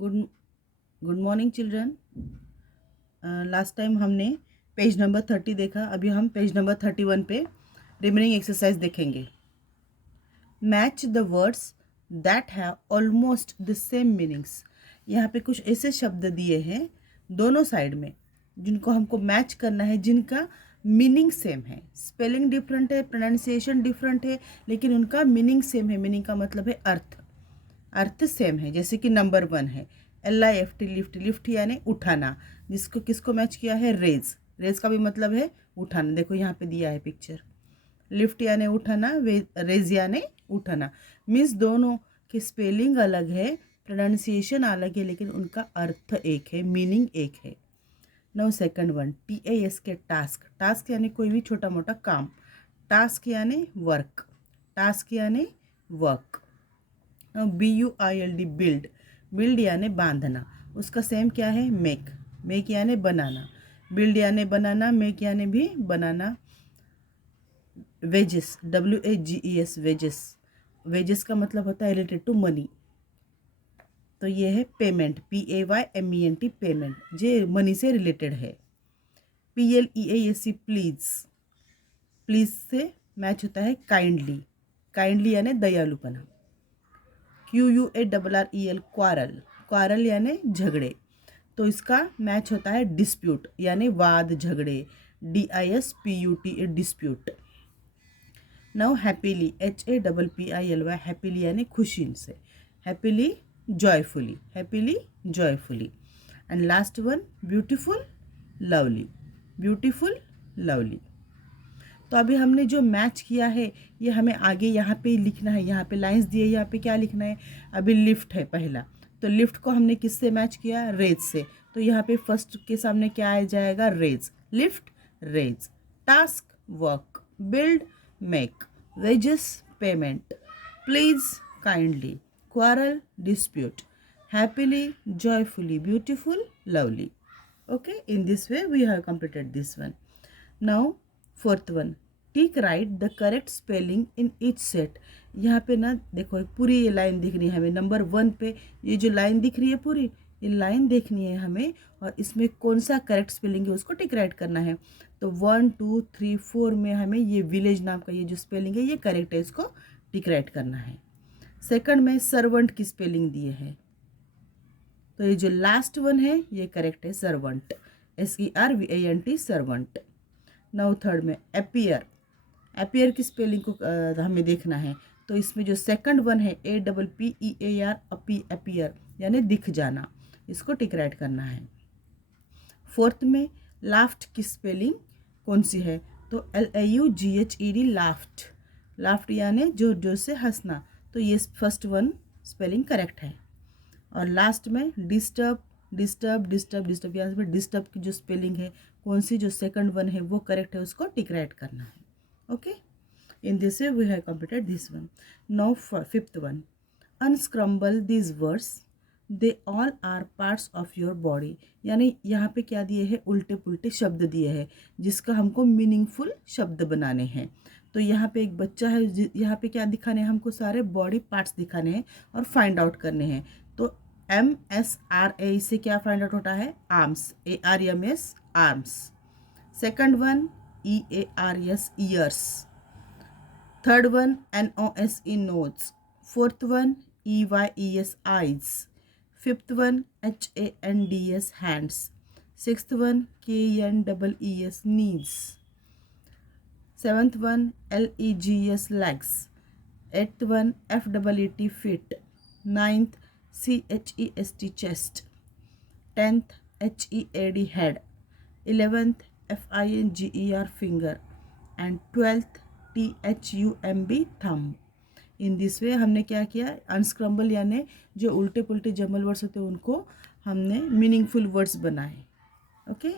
Good good morning children. Last time हमने page number 30 देखा। अभी हम पेज नंबर 31 पे रिमेनिंग एक्सरसाइज देखेंगे। Match the words that have almost the same meanings. यहाँ पे कुछ ऐसे शब्द दिए हैं दोनों साइड में जिनको हमको मैच करना है, जिनका मीनिंग सेम है। स्पेलिंग डिफरेंट है, प्रोनाउंसिएशन डिफरेंट है, लेकिन उनका मीनिंग सेम है। मीनिंग का मतलब है अर्थ सेम है। जैसे कि नंबर 1 है LIFT, लिफ्ट। लिफ्ट यानी उठाना, जिसको किसको मैच किया है? रेज। रेज का भी मतलब है उठाना। देखो यहाँ पे दिया है पिक्चर। लिफ्ट यानी उठाना, रेज यानी उठाना। मीन्स दोनों की स्पेलिंग अलग है, प्रोनाउंसिएशन अलग है, लेकिन उनका अर्थ एक है, मीनिंग एक है। Now second one, TASK, task. Task यानी कोई भी छोटा मोटा काम। टास्क यानी वर्क। टास्क यानी वर्क। BUILD, build. बिल्ड यानी बांधना। उसका सेम क्या है? मेक। मेक यानी बनाना। बिल्ड यानी बनाना, मेक यानी भी बनाना। Wages, WAGES, wages. वेजेस का मतलब होता है रिलेटेड टू मनी। तो ये है पेमेंट, PAYMENT, पेमेंट, जो मनी से रिलेटेड है। PLEASE, please. प्लीज से मैच होता है काइंडली। काइंडली यानी दयालुपना। QUARREL, quarrel. क्वारल यानी झगड़े। तो इसका मैच होता है डिस्प्यूट यानी वाद झगड़े। DISPUT, dispute. Now happily, HAPPILY, happily यानी खुशी से। Happily, joyfully. Happily, joyfully. And last one, beautiful, lovely. Beautiful, lovely. तो अभी हमने जो मैच किया है ये हमें आगे यहाँ पे लिखना है। यहाँ पे लाइंस दिए, यहाँ पे क्या लिखना है? अभी लिफ्ट है पहला, तो लिफ्ट को हमने किससे मैच किया? रेज से। तो यहाँ पे फर्स्ट के सामने क्या आ जाएगा? Raise. Lift, raise. Task, work. Build, make. Wages, payment. Please, kindly. Quarrel, dispute. Happily, joyfully, beautiful, lovely. Okay, in this way we have completed this one. Now fourth one, tick right the correct spelling in each set. यहाँ पे ना देखो, एक पूरी ये line दिख रही है हमें। नंबर 1 पे ये जो लाइन दिख रही है पूरी, ये लाइन देखनी है हमें, और इसमें कौन सा करेक्ट स्पेलिंग है उसको टिक राइट करना है। तो 1 2 3 4 में हमें ये विलेज नाम का ये जो स्पेलिंग है ये करेक्ट है, इसको टिक राइट करना है। सेकंड में सर्वेंट की स्पेलिंग दिए है, तो ये जो लास्ट वन है ये करेक्ट है, servant. SERVANT, servant. Now third में अपीयर। अपीयर की स्पेलिंग को हमें देखना है। तो इसमें जो सेकंड वन है APPEAR, अपीयर यानी दिख जाना, इसको टिक राइट करना है। फोर्थ में लाफ्ट की स्पेलिंग कौन सी है? तो LAUGHED, लाफ्ट। लाफ्ट यानी जोर जोर से हंसना, तो ये फर्स्ट वन स्पेलिंग करेक्ट है। और लास्ट में डिस्टर्ब, डिस्टर्ब, डिस्टर्ब, डिस्टर्ब, यहाँ पे डिस्टर्ब की जो स्पेलिंग है कौन सी, जो सेकंड वन है वो करेक्ट है, उसको टिक राइट करना है। Okay, in this way we have completed this one. Now for fifth one, unscramble this words, they all are parts of your body. यानी यहाँ पे क्या दिए हैं? उल्टे पुल्टे शब्द दिए हैं, जिसका हमको मीनिंगफुल शब्द बनाने हैं। तो यहाँ पे एक बच्चा है, यहाँ पे क्या दिखाने हैं हमको? सारे बॉडी पार्ट्स दिखाने हैं और फाइंड आउट करने हैं। तो MSRA, इससे क्या फाइंड आउट होता है? Arms, ARMS, arms. Second one EARS, ears. Third one NOSE, nose. Fourth one EYES, eyes. Fifth one HANDS, hands. Sixth one KNEES, knees. Seventh one LEGS, legs. Eighth one FEET, feet. Ninth CHEST, chest. 10th HEAD, head. 11th FINGER, finger. And 12th THUMB, thumb. In this way हमने क्या किया? अनस्क्रम्बल यानी जो उल्टे पुल्टे जमल words होते हैं उनको हमने मीनिंगफुल वर्ड्स बनाए। ओके,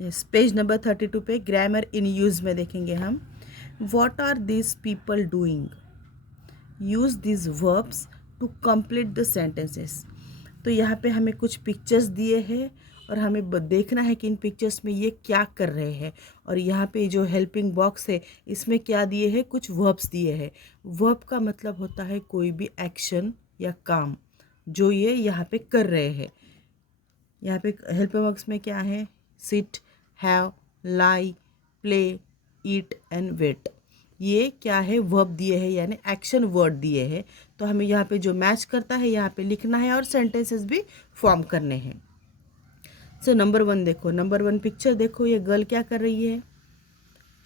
यस, पेज नंबर 32 पे ग्रामर इन यूज़ में देखेंगे हम। What are this people doing? Use this verbs to complete the sentences. तो यहाँ पे हमें कुछ पिक्चर्स दिए हैं और हमें देखना है कि इन पिक्चर्स में ये क्या कर रहे हैं। और यहाँ पे जो हेल्पिंग बॉक्स है इसमें क्या दिए हैं, कुछ वर्ब्स दिए हैं। वर्ब का मतलब होता है कोई भी एक्शन या काम जो ये यहाँ पे कर रहे हैं। यहाँ पे हेल्पिंग बॉक्स में क्या है, sit, have, lie, play, eat and wait. ये क्या है, वर्ब दिए हैं यानी एक्शन वर्ड दिए हैं। तो हमें यहाँ पे जो मैच करता है यहाँ पे लिखना है और सेंटेंसेस भी फॉर्म करने हैं। सो नंबर 1 देखो, नंबर 1 पिक्चर देखो, ये गर्ल क्या कर रही है,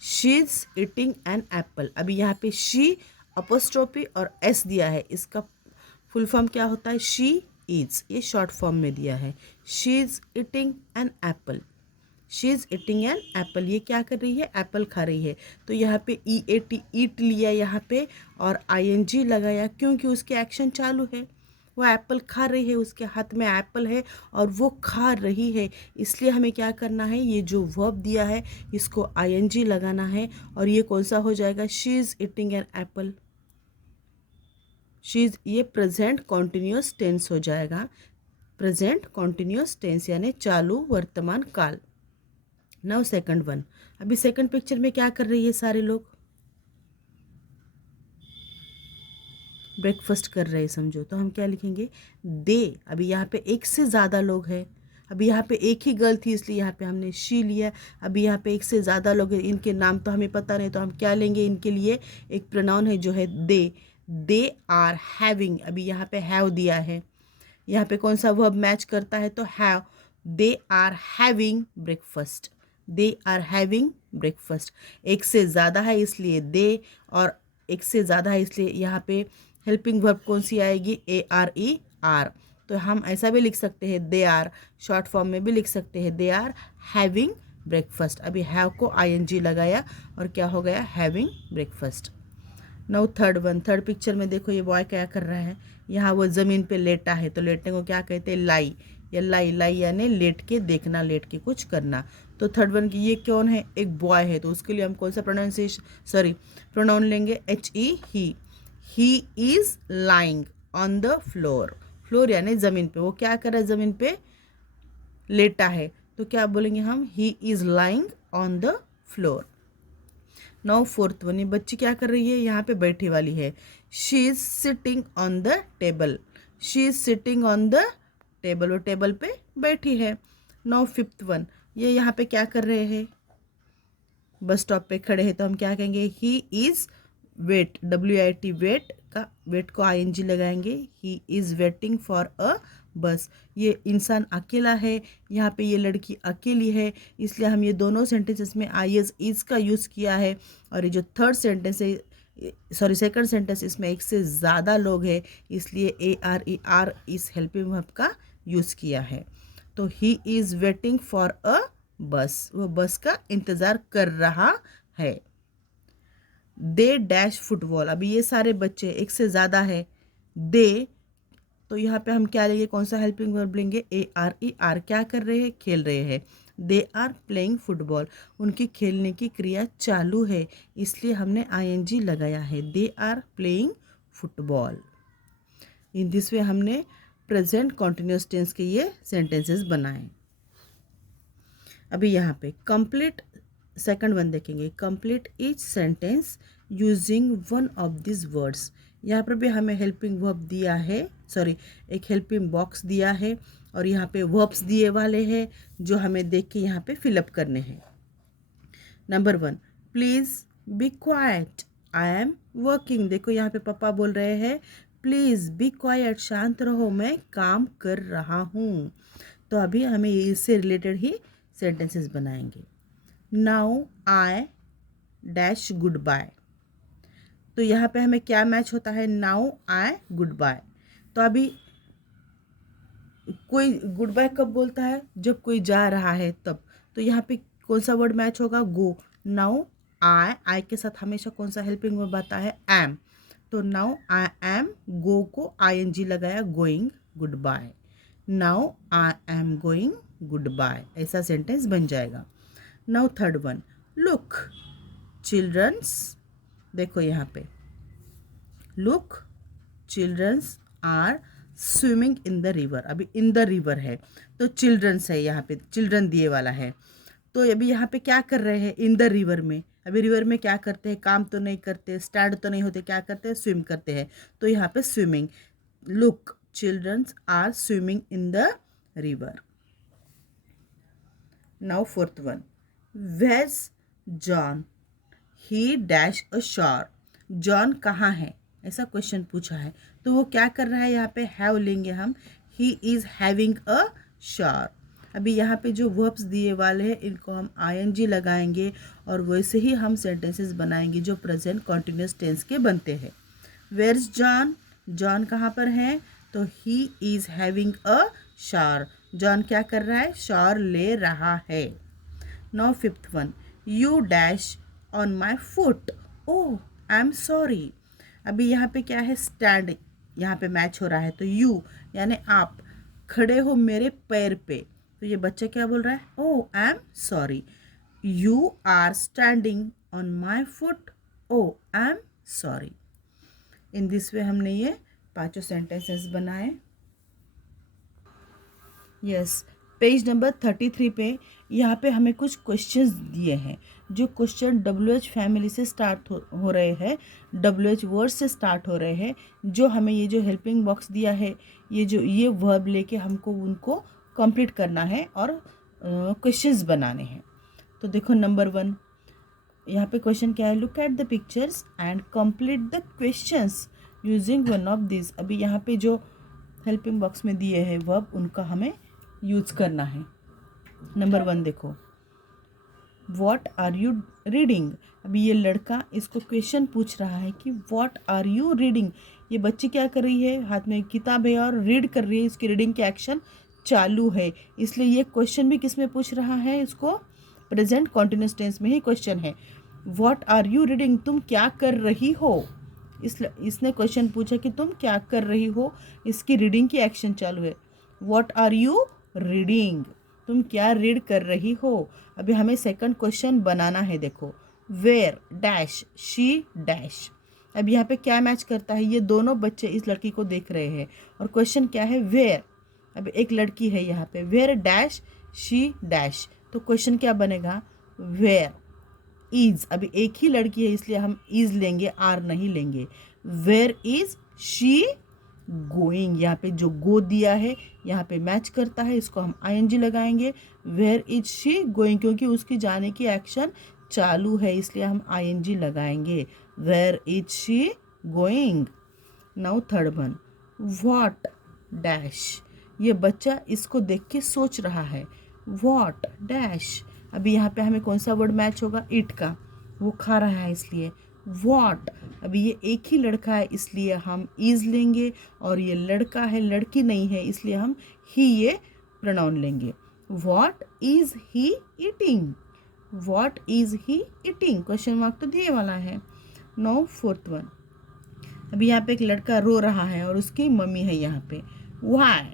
she is eating an apple. अभी यहाँ पे शी अपोस्ट्रोफी और एस दिया है, इसका फुल फॉर्म क्या होता है, शी इज, ये शॉर्ट फॉर्म में दिया है। She is eating an apple, she is eating an apple, ये क्या कर रही है, एप्पल खा रही है। तो यहाँ पे ई ए टी, ईट लिया यहाँ पे और ING लगाया क्योंकि उसके एक्शन चालू है, वो एप्पल खा रही है, उसके हाथ में एप्पल है और वो खा रही है। इसलिए हमें क्या करना है, ये जो वर्ब दिया है इसको ING लगाना है और ये कौन सा हो जाएगा, she is eating an apple. She is, ये प्रेजेंट कॉन्टिन्यूस टेंस हो जाएगा, प्रेजेंट कॉन्टिन्यूस टेंस यानी चालू वर्तमान काल। नाउ सेकंड वन, अभी सेकंड पिक्चर में क्या कर रही है, सारे लोग ब्रेकफास्ट कर रहे हैं समझो। तो हम क्या लिखेंगे, दे। अभी यहाँ पे एक से ज़्यादा लोग हैं, अभी यहाँ पे एक ही गर्ल थी इसलिए यहाँ पे हमने शी लिया। अभी यहाँ पे एक से ज़्यादा लोग हैं, इनके नाम तो हमें पता नहीं, तो हम क्या लेंगे, इनके लिए एक प्रोनाउन है जो है दे आर हैविंग। अभी यहाँ पे हैव दिया है, यहाँ पे कौन सा वर्ब मैच करता है, तो have. They are having breakfast, they are having breakfast. एक से ज़्यादा है इसलिए दे, और एक से ज़्यादा है इसलिए यहाँ पे हेल्पिंग वर्ब कौन सी आएगी, ARE। तो हम ऐसा भी लिख सकते हैं, दे आर, शॉर्ट फॉर्म में भी लिख सकते हैं, दे आर हैविंग ब्रेकफास्ट। अभी हैव को ING लगाया और क्या हो गया, having breakfast. Now third one, third picture में देखो, ये बॉय क्या कर रहा है, यहाँ वो ज़मीन पे लेटा है, तो लेटने को क्या कहते हैं, लाई। या लाई, लाई यानी लेट के देखना, लेट के कुछ करना। तो थर्ड वन की ये कौन है, एक बॉय है, तो उसके लिए हम कौन सा प्रोनाउन लेंगे, HE, he is lying on the floor. Floor यानी ज़मीन पे, वो क्या कर रहा है, ज़मीन पे लेटा है, तो क्या बोलेंगे हम, he is lying on the floor. Now fourth one, ये बच्ची क्या कर रही है, यहाँ पे बैठी वाली है, she is sitting on the table, she is sitting on the table, वो टेबल पे बैठी है। नाउ फिफ्थ वन, ये यहाँ पे क्या कर रहे हैं, बस स्टॉप पे खड़े हैं, तो हम क्या कहेंगे, he is wait, WAIT, wait का, वेट को ING लगाएंगे, he is waiting for a bus. ये इंसान अकेला है, यहाँ पे ये लड़की अकेली है, इसलिए हम ये दोनों सेंटेंसेस में IS इज का यूज़ किया है। और ये जो थर्ड सेंटेंस है, सेकंड सेंटेंस, इसमें एक से ज़्यादा लोग हैं, इसलिए ARER इस हेल्पिंग वर्ब का यूज़ किया है। तो he is waiting for a बस, वो बस का इंतज़ार कर रहा है। दे डैश फुटबॉल, अभी ये सारे बच्चे एक से ज़्यादा है, दे, तो यहाँ पे हम क्या लेंगे, कौन सा हेल्पिंग वर्ब लेंगे, ARER, क्या कर रहे हैं, खेल रहे हैं। दे आर प्लेइंग फुटबॉल, उनकी खेलने की क्रिया चालू है, इसलिए हमने ING लगाया है, they are playing football. In this way हमने प्रेजेंट कॉन्टिन्यूस टेंस के ये सेंटेंसेस बनाए। अभी यहाँ पे कंप्लीट सेकंड वन देखेंगे, complete each sentence using one of this words. यहाँ पर भी हमें हेल्पिंग वर्ब दिया है, एक हेल्पिंग बॉक्स दिया है और यहाँ पे वर्ब्स दिए वाले हैं जो हमें देख के यहाँ पे फिलअप करने हैं। Number 1, please be quite, I am working. देखो यहाँ पे पापा बोल रहे हैं प्लीज़ बी क्वाइट, शांत रहो, मैं काम कर रहा हूँ। तो अभी हमें इससे रिलेटेड ही सेंटेंसेस बनाएंगे। Now I dash goodbye, तो यहाँ पे हमें क्या मैच होता है, नाउ आई गुड बाय। तो अभी कोई गुड बाय कब बोलता है, जब कोई जा रहा है तब, तो यहाँ पे कौन सा वर्ड मैच होगा, गो। नाउ आई के साथ हमेशा कौन सा हेल्पिंग वर्ब आता है, एम। तो नाउ आई एम, गो को ING लगाया, going good bye. Now I am going good bye, ऐसा सेंटेंस बन जाएगा। Now third one, look childrens, देखो यहाँ पे look childrens are swimming in the river, अभी इन द रिवर है तो चिल्ड्रंस है, यहाँ पे चिल्ड्रन दिए वाला है। तो अभी यहाँ पे क्या कर रहे हैं इन द रिवर में, अभी रिवर में क्या करते हैं, काम तो नहीं करते, स्टैंड तो नहीं होते, क्या करते हैं, स्विम करते हैं। तो यहाँ पे swimming, look childrens are swimming in the river. Now fourth one, where's John, he dash a shore, John कहाँ है, ऐसा क्वेश्चन पूछा है। तो वो क्या कर रहा है, यहाँ पे हैव लेंगे हम, he is having a sure. अभी यहाँ पे जो वर्ब्स दिए वाले हैं इनको हम आईएनजी लगाएंगे और वैसे ही हम सेंटेंसेस बनाएंगे जो प्रेजेंट कॉन्टिन्यूस टेंस के बनते हैं। वेयर्स जॉन, जॉन कहाँ पर है, तो he is having a shore, John क्या कर रहा है, शॉर ले रहा है। Now fifth one, you dash on my foot, oh I am sorry. अभी यहाँ पे क्या है, स्टैंड यहाँ पे मैच हो रहा है, तो यू यानी आप खड़े हो मेरे पैर पे, तो ये बच्चा क्या बोल रहा है, oh I am sorry, you are standing on my foot, oh I am sorry. In this way हमने ये पांचों सेंटेंसेस बनाए। यस, पेज नंबर 33 पे यहाँ पे हमें कुछ क्वेश्चंस दिए हैं, जो क्वेश्चन WH फैमिली से स्टार्ट हो रहे हैं, WH वर्ड से स्टार्ट हो रहे हैं, जो हमें ये जो हेल्पिंग बॉक्स दिया है, ये वर्ब लेके हमको उनको कंप्लीट करना है और क्वेश्चंस बनाने हैं। तो देखो नंबर 1, यहाँ पे क्वेश्चन क्या है, look at the pictures and complete the questions using one of this. अभी यहाँ पे जो हेल्पिंग बॉक्स में दिए हैं वर्ब, उनका हमें यूज करना है। नंबर 1 देखो, व्हाट आर यू रीडिंग। अभी ये लड़का इसको क्वेश्चन पूछ रहा है कि व्हाट आर यू रीडिंग। ये बच्ची क्या कर रही है, हाथ में किताब है और रीड कर रही है, इसकी रीडिंग के एक्शन चालू है, इसलिए ये क्वेश्चन भी किस में पूछ रहा है, इसको प्रेजेंट कॉन्टिन्यूस टेंस में ही क्वेश्चन है। व्हाट आर यू रीडिंग, तुम क्या कर रही हो। इसने क्वेश्चन पूछा कि तुम क्या कर रही हो, इसकी रीडिंग की एक्शन चालू है। व्हाट आर यू रीडिंग, तुम क्या रीड कर रही हो। अभी हमें सेकंड क्वेश्चन बनाना है, देखो वेयर डैश शी डैश। अब यहाँ पे क्या मैच करता है, ये दोनों बच्चे इस लड़की को देख रहे हैं और क्वेश्चन क्या है, वेयर। अब एक लड़की है यहाँ पे, वेयर डैश शी डैश, तो क्वेश्चन क्या बनेगा, वेयर इज। अभी एक ही लड़की है इसलिए हम इज लेंगे, आर नहीं लेंगे। वेयर इज शी गोइंग, यहाँ पे जो गो दिया है यहाँ पे मैच करता है, इसको हम आईएनजी लगाएंगे। वेयर इज शी गोइंग, क्योंकि उसकी जाने की एक्शन चालू है इसलिए हम आईएनजी लगाएंगे। Where is she going. Now third one, what dash. ये बच्चा इसको देख के सोच रहा है, व्हाट डैश। अभी यहाँ पे हमें कौन सा वर्ड मैच होगा, इट का, वो खा रहा है इसलिए व्हाट। अभी ये एक ही लड़का है इसलिए हम इज लेंगे, और ये लड़का है लड़की नहीं है इसलिए हम ही ये प्रोनाउन लेंगे। What is he eating, what is he eating, question mark तो दिए वाला है। नाउ फोर्थ वन, अभी यहाँ पे एक लड़का रो रहा है और उसकी मम्मी है यहाँ पे, व्हाई।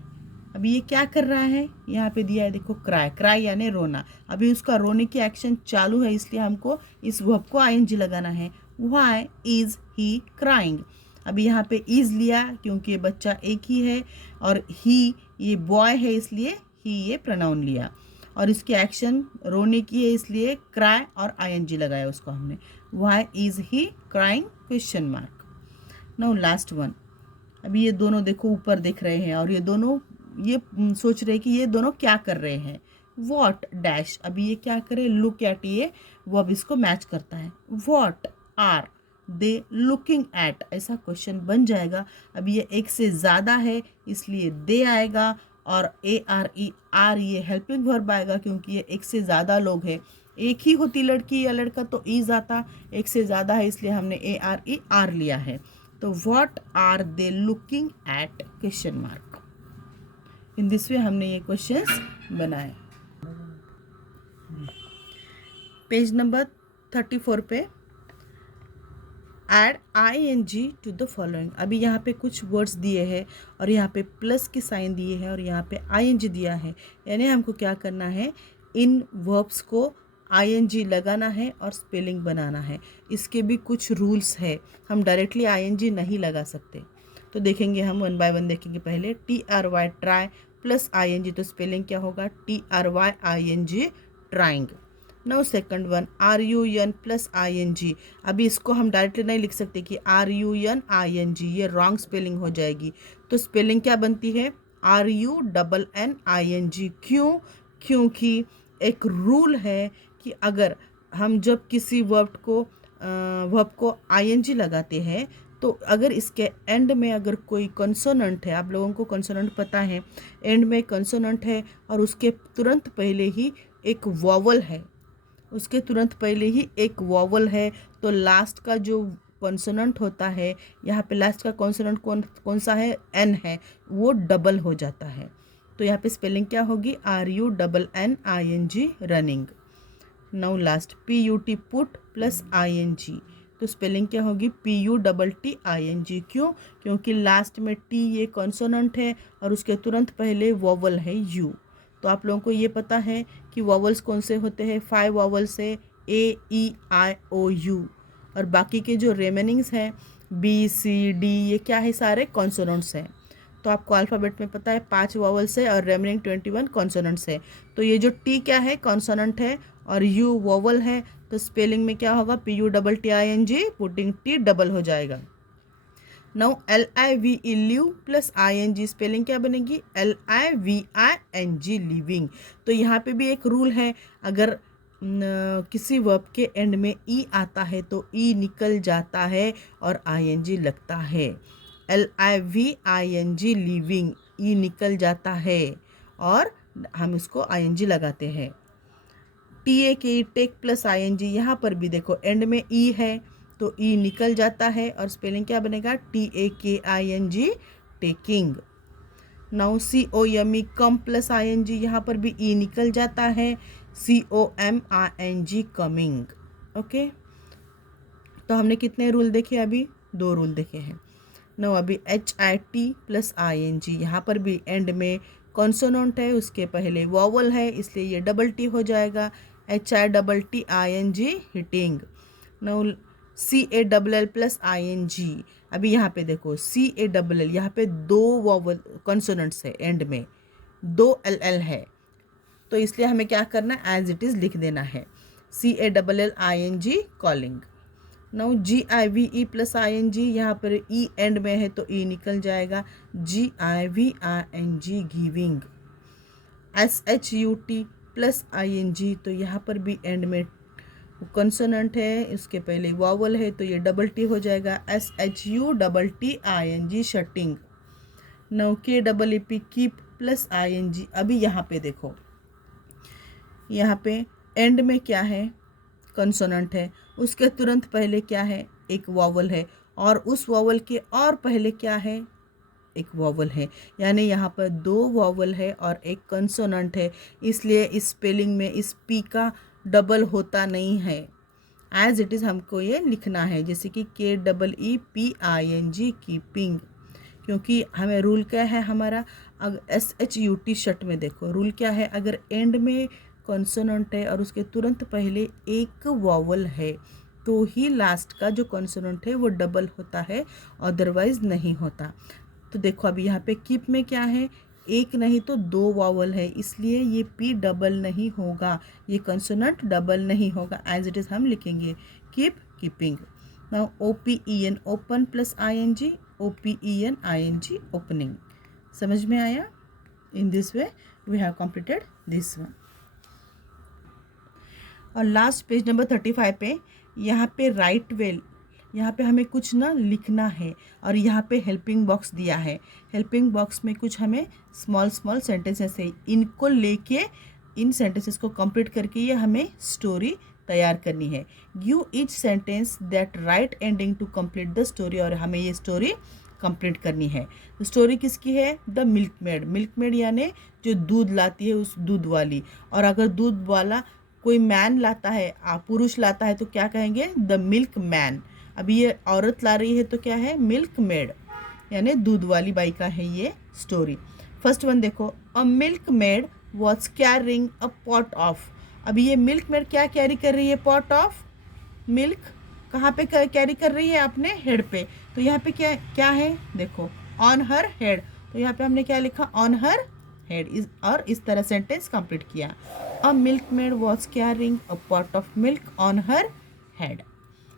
अभी ये क्या कर रहा है, यहाँ पे दिया है देखो क्राई, क्राई यानी रोना। अभी उसका रोने की एक्शन चालू है इसलिए हमको इस वर्ब को आईएनजी लगाना है। Why is he crying. अभी यहाँ पे इज लिया क्योंकि ये बच्चा एक ही है, और ही ये बॉय है इसलिए ही ये प्रोनाउन लिया, और इसकी एक्शन रोने की है इसलिए क्राई और आईएनजी लगाया उसको हमने। Why is he crying, question mark. Now last one, अभी ये दोनों देखो ऊपर देख रहे हैं और ये दोनों ये सोच रहे हैं कि ये दोनों क्या कर रहे हैं। व्हाट डैश, अभी ये क्या करे, लुक एट, ये वो अब इसको मैच करता है। What are they looking at, ऐसा क्वेश्चन बन जाएगा। अब ये एक से ज़्यादा है इसलिए दे आएगा, और ARE आर ये हेल्पिंग वर्ब आएगा क्योंकि ये एक से ज़्यादा लोग हैं। एक ही होती लड़की या लड़का तो इज आता, एक से ज़्यादा है इसलिए हमने ARE आर लिया है। तो what are they looking at, question mark. In this way हमने ये क्वेश्चंस बनाए। पेज नंबर 34 पे add ING to the following. अभी यहाँ पे कुछ वर्ड्स दिए हैं और यहाँ पे प्लस की साइन दिए हैं और यहाँ पे ING दिया है, यानी हमको क्या करना है, इन वर्ब्स को ING लगाना है और स्पेलिंग बनाना है। इसके भी कुछ रूल्स है, हम डायरेक्टली ING नहीं लगा सकते। तो देखेंगे हम वन बाय वन देखेंगे। पहले TRY ट्राई प्लस ING, तो स्पेलिंग क्या होगा TRYING trying. Now second one RUN plus ING। अभी इसको हम डायरेक्टली नहीं लिख सकते कि RUNING, ये रॉन्ग स्पेलिंग हो जाएगी। तो स्पेलिंग क्या बनती है RUNNING। क्यों? क्योंकि एक रूल है कि अगर हम जब किसी वर्ब को ING लगाते हैं तो अगर इसके एंड में अगर कोई कंसोनेंट है, आप लोगों को कंसोनेंट पता है, एंड में कंसोनेंट है और उसके तुरंत पहले ही एक वॉवल है, तो लास्ट का जो कॉन्सोनेंट होता है, यहाँ पे लास्ट का कॉन्सोनेंट कौन सा है, एन है, वो डबल हो जाता है। तो यहाँ पे स्पेलिंग क्या होगी RUNNING running. Now last PUT put plus ING, तो स्पेलिंग क्या होगी PUTTING। क्यों? क्योंकि लास्ट में T ये कॉन्सोनेंट है और उसके तुरंत पहले वॉवल है U। तो आप लोगों को ये पता है कि वॉवल्स कौन से होते हैं, 5 वॉवल्स है AEIOU, और बाकी के जो रिमेनिंग्स हैं BCD, ये क्या है, सारे कॉन्सोनेंट्स हैं। तो आपको अल्फ़ाबेट में पता है 5 वॉवल्स है और रिमेनिंग 21 कॉन्सोनेंट्स है। तो ये जो T क्या है, कॉन्सोनेंट है, और U वॉवल है, तो स्पेलिंग में क्या होगा PUTTING, पुटिंग T डबल हो जाएगा। Now LIVE live plus ING, spelling क्या बनेगी LIVING लिविंग। तो यहाँ पे भी एक रूल है, अगर किसी वर्ब के एंड में ई आता है तो ई निकल जाता है और ING लगता है। LIVING लिविंग, ई निकल जाता है और हम इसको ING लगाते हैं। TAKE टेक प्लस ING, यहाँ पर भी देखो एंड में ई है तो ई निकल जाता है और स्पेलिंग क्या बनेगा TAKING टेकिंग। नाउ COME कम प्लस ING, यहाँ पर भी ई निकल जाता है, COMING कमिंग। ओके, तो हमने कितने रूल देखे, अभी 2 रूल देखे हैं। नाउ अभी HIT प्लस ING, यहाँ पर भी एंड में कॉन्सोनेंट है, उसके पहले वॉवल है, इसलिए ये डबल T हो जाएगा, HITTING hitting. Now CALL plus ING, अभी यहाँ पे देखो CALL, यहाँ पे 2 वॉवल कॉन्सोनेंट्स है, एंड में 2 LL है, तो इसलिए हमें क्या करना है, एज इट इज़ लिख देना है CALLING calling. Now GIVE plus ING, यहाँ पर ई एंड में है तो ई निकल जाएगा, GIVING giving. SHUT plus ING, तो यहाँ पर भी एंड में कंसोनेंट है, इसके पहले वॉवल है, तो ये डबल T हो जाएगा, SHUTTING shutting. Now KEEP keep plus ING, अभी यहाँ पे देखो, यहाँ पे एंड में क्या है, कंसोनेंट है, उसके तुरंत पहले क्या है, एक वॉवल है, और उस वॉवल के और पहले क्या है, एक वॉवल है, यानी यहाँ पर 2 वॉवल है और एक कंसोनेंट है, इसलिए इस स्पेलिंग में इस P का डबल होता नहीं है, एज इट इज़ हमको ये लिखना है, जैसे कि KEEPING कीपिंग। क्योंकि हमें रूल क्या है हमारा, अगर SHUT शट में देखो रूल क्या है, अगर एंड में कॉन्सोनेंट है और उसके तुरंत पहले एक वॉवल है तो ही लास्ट का जो कॉन्सोनेंट है वो डबल होता है, अदरवाइज नहीं होता। तो देखो अभी यहाँ पे कीप में क्या है, एक नहीं तो 2 वॉवल है, इसलिए ये P डबल नहीं होगा, ये कंसोनेंट डबल नहीं होगा, एज इट इज़ हम लिखेंगे keep keeping. Now OPEN open plus ING, OPENING opening. समझ में आया? In this way we have completed this one. और लास्ट पेज नंबर 35 पे यहाँ पे राइट वेल, यहाँ पे हमें कुछ ना लिखना है और यहाँ पे हेल्पिंग बॉक्स दिया है, हेल्पिंग बॉक्स में कुछ हमें स्मॉल सेंटेंसेस है, इनको लेके इन सेंटेंसेस को कंप्लीट करके ये हमें स्टोरी तैयार करनी है। Give each sentence that right ending to complete the story, और हमें ये स्टोरी कंप्लीट करनी है। तो स्टोरी किसकी है, द मिल्कमेड यानी जो दूध लाती है उस दूध वाली, और अगर दूध वाला कोई मैन लाता है, पुरुष लाता है तो क्या कहेंगे, द मिल्क मैन। अभी ये औरत ला रही है तो क्या है, मिल्क मेड, यानी दूध वाली बाई का है ये स्टोरी। फर्स्ट वन देखो, a milk made was carrying a pot of. अभी ये मिल्क मेड क्या कैरी कर रही है, पॉट ऑफ मिल्क, कहाँ पे कैरी कर रही है, अपने हेड पे। तो यहाँ पे क्या क्या है देखो, ऑन हर हेड, तो यहाँ पे हमने क्या लिखा, ऑन हर हेड, और इस तरह सेंटेंस कंप्लीट किया। A milk made was carrying a pot of milk on her head.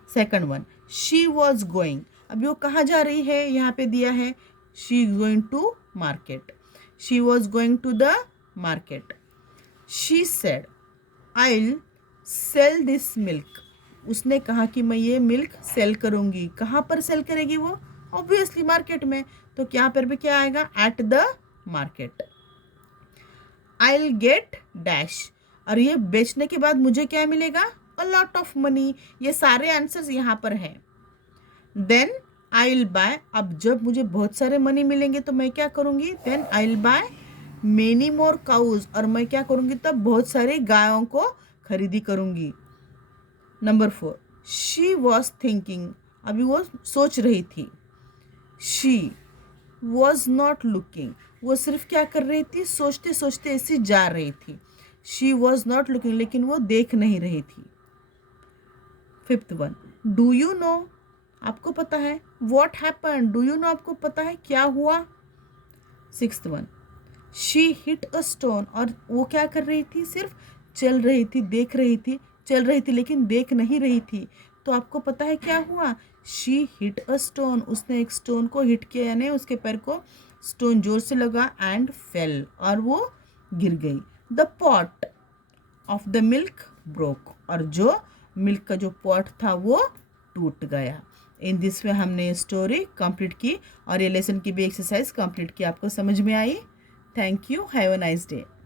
Second one, she was going, अभी वो कहाँ जा रही है, यहाँ पे दिया है she is going to market, she was going to the market. She said I will sell this milk, उसने कहा कि मैं ये मिल्क सेल करूँगी। कहाँ पर सेल करेगी वो, ऑब्वियसली मार्केट में, तो यहाँ पर भी क्या आएगा, at the market. I will get dash, और ये बेचने के बाद मुझे क्या मिलेगा, अ लॉट ऑफ मनी, ये सारे आंसर्स यहाँ पर हैं। देन आई विल बाय, अब जब मुझे बहुत सारे मनी मिलेंगे तो मैं क्या करूँगी, then I will buy many more cows, और मैं क्या करूँगी तब, बहुत सारी गायों को खरीदी करूँगी। नंबर 4, शी वॉज थिंकिंग, अभी वो सोच रही थी। शी वॉज नॉट लुकिंग, वो सिर्फ क्या कर रही थी, सोचते सोचते ऐसे जा रही थी। शी वॉज नॉट लुकिंग, लेकिन वो देख नहीं रही थी। Fifth one, do you know, आपको पता है, what happen, do you know, आपको पता है क्या हुआ। Sixth one, she hit a stone, और वो क्या कर रही थी, सिर्फ चल रही थी, देख रही थी, चल रही थी लेकिन देख नहीं रही थी, तो आपको पता है क्या हुआ, शी हिट अ स्टोन, उसने एक स्टोन को हिट किया, यानी उसके पैर को स्टोन जोर से लगा, एंड फेल, और वो गिर गई। The pot of the milk broke, और जो मिल्क का जो पॉट था वो टूट गया। इन दिस वे हमने स्टोरी कंप्लीट की, और ये लेसन की भी एक्सरसाइज कंप्लीट की। आपको समझ में आई? Thank you, have a nice day.